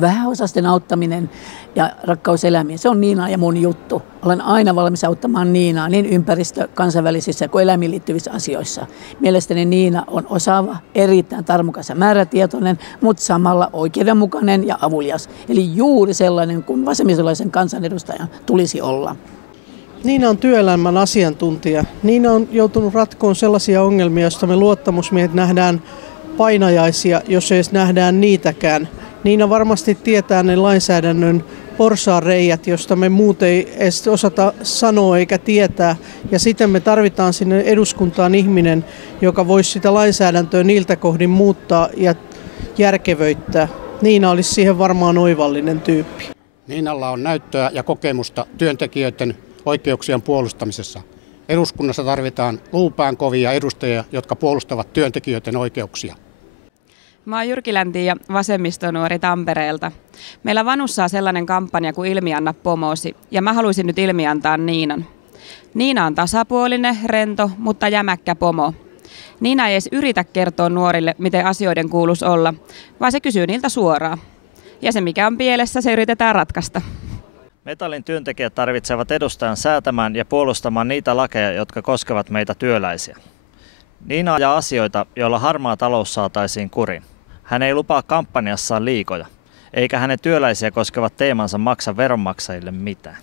Vähäosaisten auttaminen ja rakkaus eläimiin, se on Niina ja mun juttu. Olen aina valmis auttamaan Niinaa niin kansainvälisissä kuin eläimiin liittyvissä asioissa. Mielestäni Niina on osaava, erittäin tarmokas ja määrätietoinen, mutta samalla oikeudenmukainen ja avulias. Eli juuri sellainen kuin vasemmistolaisen kansanedustajan tulisi olla. Niina on työelämän asiantuntija. Niina on joutunut ratkoon sellaisia ongelmia, joista me luottamusmiehet nähdään painajaisia, jos ei edes nähdään niitäkään. Niina varmasti tietää ne lainsäädännön porsaanreiät, josta me muut ei edes osata sanoa eikä tietää. Ja sitten me tarvitaan sinne eduskuntaan ihminen, joka voisi sitä lainsäädäntöä niiltä kohdin muuttaa ja järkevöittää. Niina olisi siihen varmaan oivallinen tyyppi. Niinalla on näyttöä ja kokemusta työntekijöiden oikeuksien puolustamisessa. Eduskunnassa tarvitaan luupään kovia edustajia, jotka puolustavat työntekijöiden oikeuksia. Mä oon Jyrki Länti ja vasemmistonuori Tampereelta. Meillä Vanussa on sellainen kampanja kuin Ilmianna pomosi, ja mä haluaisin nyt ilmiantaa Niinan. Niina on tasapuolinen, rento, mutta jämäkkä pomo. Niina ei edes yritä kertoa nuorille, miten asioiden kuuluisi olla, vaan se kysyy niiltä suoraan. Ja se, mikä on pielessä, se yritetään ratkaista. Metallin työntekijät tarvitsevat edustajan säätämään ja puolustamaan niitä lakeja, jotka koskevat meitä työläisiä. Niina ajaa asioita, joilla harmaa talous saataisiin kuriin. Hän ei lupaa kampanjassaan liikoja, eikä hänen työläisiä koskevat teemansa maksa veronmaksajille mitään.